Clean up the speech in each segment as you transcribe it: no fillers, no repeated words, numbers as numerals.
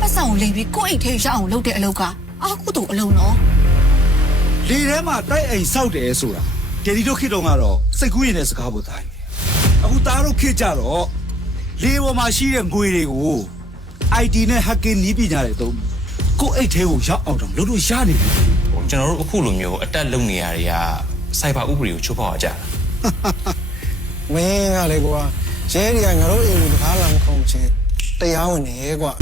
ပတ်ဆောင်ကိုလိမ်ပြီးကိုယ့်အိတ်ထဲရအောင်လုပ်တဲ့အလုပ်ကအာကုတူအလုပ်နော် လေထဲမှာတိုက်အိမ်ဆောက်တယ်ဆိုတာဒေဒီတို့ခေတ်တုန်းကတော့စိတ်ကူးရင်တဲ့စကားပေါ်သားတယ်အခုသားတို့ခေတ်ကြတော့လေပေါ်မှာရှိတဲ့ငွေတွေကို ID နဲ့ hacking နည်းပညာတွေသုံးကိုယ့်အိတ်ထဲကိုရောက်အောင်တော့လုပ်လို့ရနေပြီ ကျွန်တော်တို့အခုလိုမျိုးအတက်လုံနေရတွေကစိုက်ဘာဥပဒေကိုချိုးဖောက်ကြတာ မင်းကလေကွာရဲတွေကငါတို့အိမ်ကိုတကားလာမခုံချင်တရားဝင်နေကွာ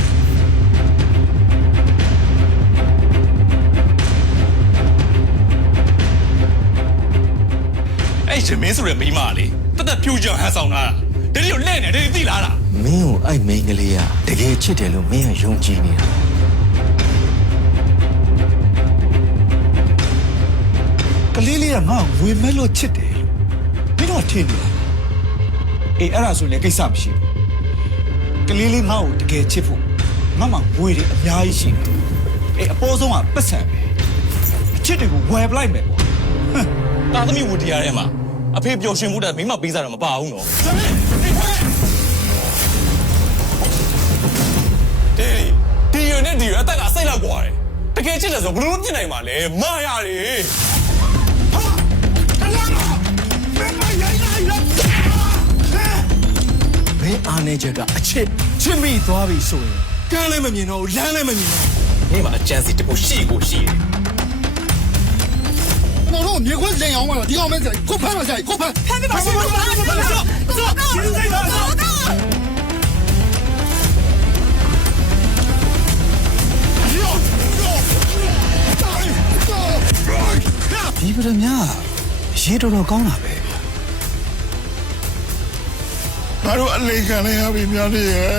အဲ့ရှင်မင်းဆိုတဲ့မိန်းမလေးတက်တက်ဖြူကြောင်ဟန်ဆောင်လာတာဒီလိုလဲနေတယ်သိလားလား မင်းကိုအဲ့မိန်းကလေးကတကယ်ချစ်တယ်လို့မင်းကယုံကြည်နေတာ ကလေးလေးကငါ့ကိုဝေမဲ့လို့ချစ်တယ်မင်းတို့ထင်တယ်အေးအဲ့ဒါဆိုလည်းကိစ္စမရှိဘူးကလေးလေးငါ့ကိုတကယ်ချစ်ဖို့ငါမှဝေတွေအများကြီးရှိတယ်အေးအပေါ်ဆုံးကပတ်စံပဲအချစ်တွေကိုဝယ်ပလိုက်မယ်ပေါ့ တာသမီဝူတရားထဲမှာအဖေပျော်ရွှင်မှုတဲ့မိန်းမပေးစားတော့မပါဘူးနော်ဒီရနဲ့ဒီရအတက်ကစိတ်လောက်กว่าတယ်တကယ်ချစ်တယ်ဆိုဘယ်လိုလုပ်ဖြစ်နိုင်မှာလဲမာရတယ် မင်းအားနေချက်ကအချစ်ချစ်မိသွားပြီဆိုရင်ကန်းလည်းမမြင်တော့ဘူးလမ်းလည်းမမြင်တော့ မိမအကျန်းစီတခုရှိကိုရှိတယ် 我说你快点养我了，你看我们这，给我拍了下，给我拍。ဖမ်းပြပါရှင်走走 ဒီပရမရေတော်တော်ကောင်းတာပဲ ငါတို့အလိခံလိုက်ရပြီများနေရဲ့